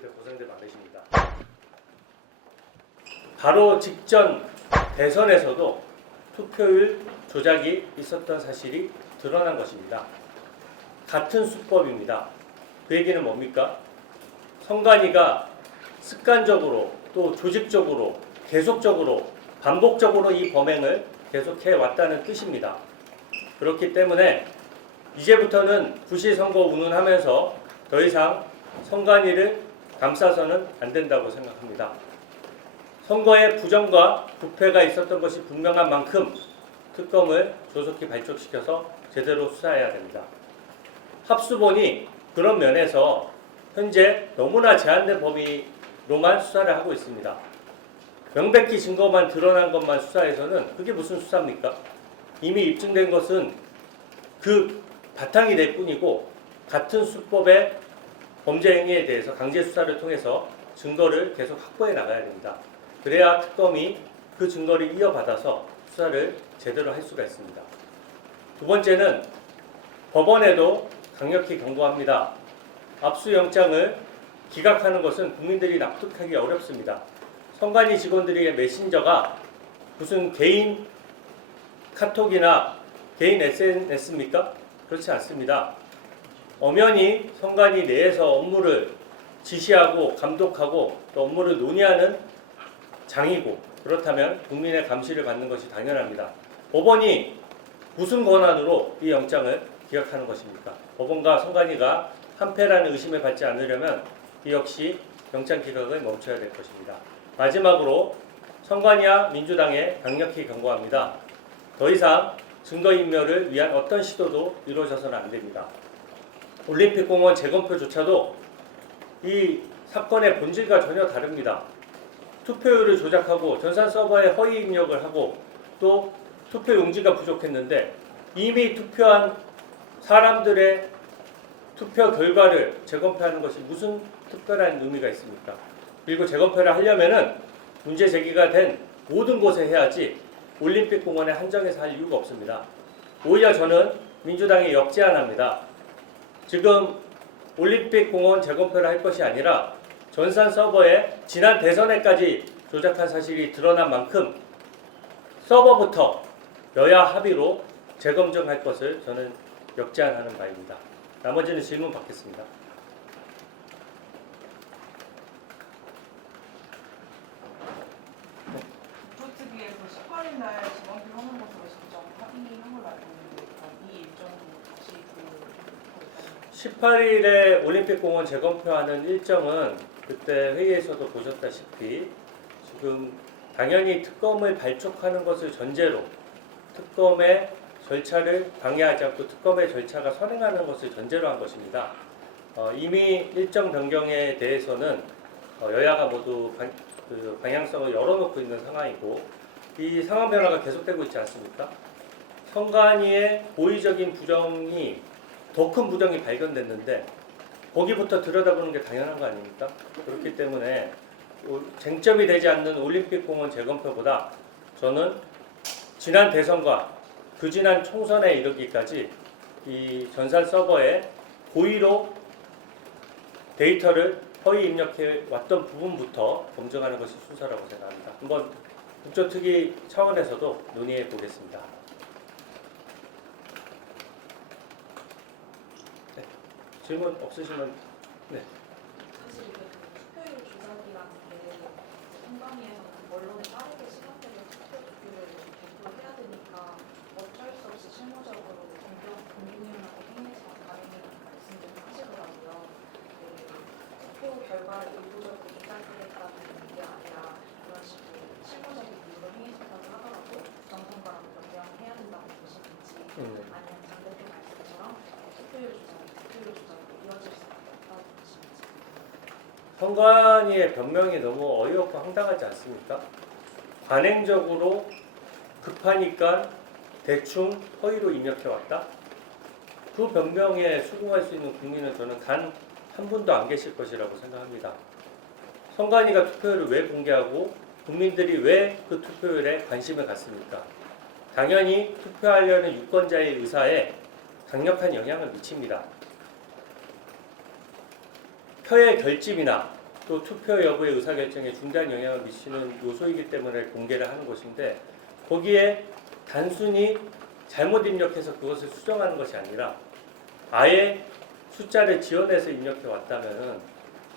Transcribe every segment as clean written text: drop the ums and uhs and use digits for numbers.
국민들 고생들 많으십니다. 바로 직전 대선에서도 투표율 조작이 있었던 사실이 드러난 것입니다. 같은 수법입니다. 그 얘기는 뭡니까? 선관위가 습관적으로 또 조직적으로 계속적으로 반복적으로 이 범행을 계속해 왔다는 뜻입니다. 그렇기 때문에 이제부터는 부시선거 운운하면서 더 이상 선관위를 감싸서는 안 된다고 생각합니다. 선거에 부정과 부패가 있었던 것이 분명한 만큼 특검을 조속히 발족시켜서 제대로 수사해야 됩니다. 합수본이 그런 면에서 현재 너무나 제한된 범위로만 수사를 하고 있습니다. 명백히 증거만 드러난 것만 수사해서는 그게 무슨 수사입니까? 이미 입증된 것은 그 바탕이 될 뿐이고 같은 수법의 범죄 행위에 대해서 강제 수사를 통해서 증거를 계속 확보해 나가야 됩니다. 그래야 특검이 그 증거를 이어받아서 수사를 제대로 할 수가 있습니다. 두 번째는 법원에도 강력히 경고합니다. 압수영장을 기각하는 것은 국민들이 납득하기 어렵습니다. 선관위 직원들의 메신저가 무슨 개인 카톡이나 개인 SNS입니까? 그렇지 않습니다. 엄연히 선관위 내에서 업무를 지시하고 감독하고 또 업무를 논의하는 장이고 그렇다면 국민의 감시를 받는 것이 당연합니다. 법원이 무슨 권한으로 이 영장을 기각하는 것입니까? 법원과 선관위가 한패라는 의심을 받지 않으려면 이 역시 영장 기각을 멈춰야 될 것입니다. 마지막으로 선관위와 민주당에 강력히 경고합니다. 더 이상 증거인멸을 위한 어떤 시도도 이루어져서는 안 됩니다. 올림픽공원 재검표조차도 이 사건의 본질과 전혀 다릅니다. 투표율을 조작하고 전산 서버에 허위 입력을 하고 또 투표 용지가 부족했는데 이미 투표한 사람들의 투표 결과를 재검표하는 것이 무슨 특별한 의미가 있습니까? 그리고 재검표를 하려면은 문제 제기가 된 모든 곳에 해야지 올림픽공원에 한정해서 할 이유가 없습니다. 오히려 저는 민주당에 역제안합니다. 지금 올림픽공원 재검표를 할 것이 아니라 전산 서버에 지난 대선에까지 조작한 사실이 드러난 만큼 서버부터 여야 합의로 재검증할 것을 저는 역제안하는 바입니다. 나머지는 질문 받겠습니다. 국토특위에서 18일 날 지방표 하는 것으로 진정 합의한 걸로 알고 있는데 이 일정도 다시 18일에 올림픽공원 재검표하는 일정은 그때 회의에서도 보셨다시피 지금 당연히 특검을 발족하는 것을 전제로 특검의 절차를 방해하지 않고 특검의 절차가 선행하는 것을 전제로 한 것입니다. 이미 일정 변경에 대해서는 여야가 모두 방향성을 열어놓고 있는 상황이고 이 상황 변화가 계속되고 있지 않습니까? 선관위의 고의적인 부정이 더 큰 부정이 발견됐는데 거기부터 들여다보는 게 당연한 거 아닙니까? 그렇기 때문에 쟁점이 되지 않는 올림픽공원 재검표보다 저는 지난 대선과 그 지난 총선에 이르기까지 이 전산 서버에 고의로 데이터를 허위 입력해 왔던 부분부터 검증하는 것이 순서라고 생각합니다. 한번 국토특위 차원에서도 논의해 보겠습니다. 네. 질문 없으시면 네. 사실 이게 투표율 조작이라는 게 선관위에서는 언론에 빠르게 시간대로 투표율을 발표해야 되니까 어쩔 수 없이 실무적으로 공공연하게 행해서 다행이라는 말씀을 하시더라고요. 투표 결과를 의도적으로 조작하겠다는 게 아니라 이런 식으로 실무적인 이유로 행해서라고 하더라도 정선과랑 연대해야 된다고 보시는지 아니면 반대쪽 말씀처럼 투표율 조작으로 이어질 수 없다고 보시는지. 선관위의 변명이 너무 어이없고 황당하지 않습니까? 관행적으로 급하니까 대충 허위로 입력해왔다? 그 변명에 수긍할 수 있는 국민은 저는 단 한 분도 안 계실 것이라고 생각합니다. 선관위가 투표율을 왜 공개하고 국민들이 왜 그 투표율에 관심을 갖습니까? 당연히 투표하려는 유권자의 의사에 강력한 영향을 미칩니다. 표의 결집이나 또 투표 여부의 의사결정에 중대한 영향을 미치는 요소이기 때문에 공개를 하는 것인데 거기에 단순히 잘못 입력해서 그것을 수정하는 것이 아니라 아예 숫자를 지원해서 입력해 왔다면은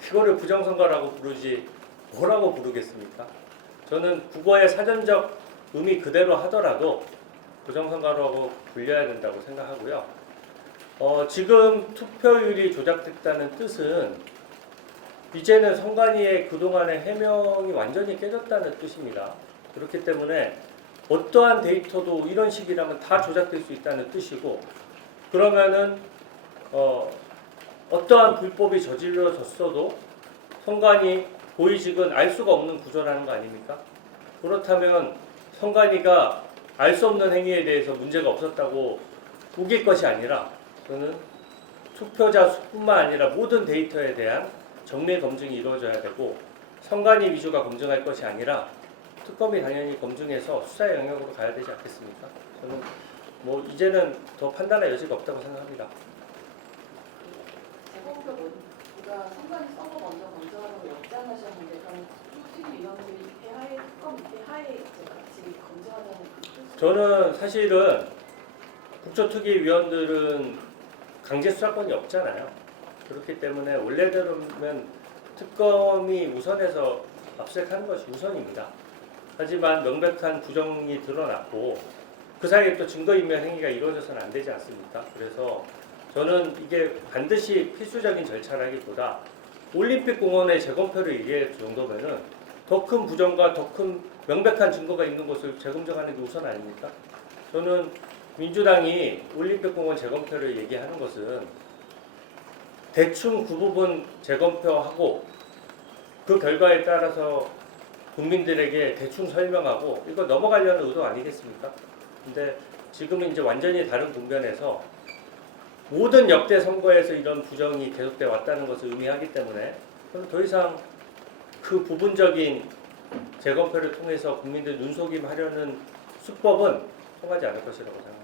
그거를 부정선거라고 부르지 뭐라고 부르겠습니까? 저는 국어의 사전적 의미 그대로 하더라도 부정선거라고 불려야 된다고 생각하고요. 지금 투표율이 조작됐다는 뜻은 이제는 선관위의 그동안의 해명이 완전히 깨졌다는 뜻입니다. 그렇기 때문에 어떠한 데이터도 이런 식이라면 다 조작될 수 있다는 뜻이고 그러면은 어떠한 불법이 저질러졌어도 선관위 고위직은 알 수가 없는 구조라는 거 아닙니까? 그렇다면 선관위가 알 수 없는 행위에 대해서 문제가 없었다고 우길 것이 아니라 저는 투표자 수뿐만 아니라 모든 데이터에 대한 정밀 검증이 이루어져야 되고 선관위 위주가 검증할 것이 아니라 특검이 당연히 검증해서 수사 영역으로 가야 되지 않겠습니까? 저는 뭐 이제는 더 판단할 여지가 없다고 생각합니다. 재검표가 선관위 서버 먼저 검증하라고 역장하셨는데 그럼 투표위원들이 대하에 특검 대하에 같이 검증하자는 그 뜻은? 저는 사실은 국조특위위원들은 강제 수사권이 없잖아요. 그렇기 때문에 원래대로면 특검이 우선해서 압수하는 것이 우선입니다. 하지만 명백한 부정이 드러났고 그 사이에 또 증거인멸 행위가 이루어져서는 안 되지 않습니까? 그래서 저는 이게 반드시 필수적인 절차라기보다 올림픽공원의 재검표를 얘기할 정도면은 더 큰 부정과 더 큰 명백한 증거가 있는 것을 재검증하는 게 우선 아닙니까? 저는 민주당이 올림픽공원 재검표를 얘기하는 것은 대충 그 부분 재검표하고 그 결과에 따라서 국민들에게 대충 설명하고 이거 넘어가려는 의도 아니겠습니까? 근데 지금은 이제 완전히 다른 국면에서 모든 역대 선거에서 이런 부정이 계속돼 왔다는 것을 의미하기 때문에 저는 더 이상 그 부분적인 재검표를 통해서 국민들 눈속임하려는 수법은 통하지 않을 것이라고 생각합니다.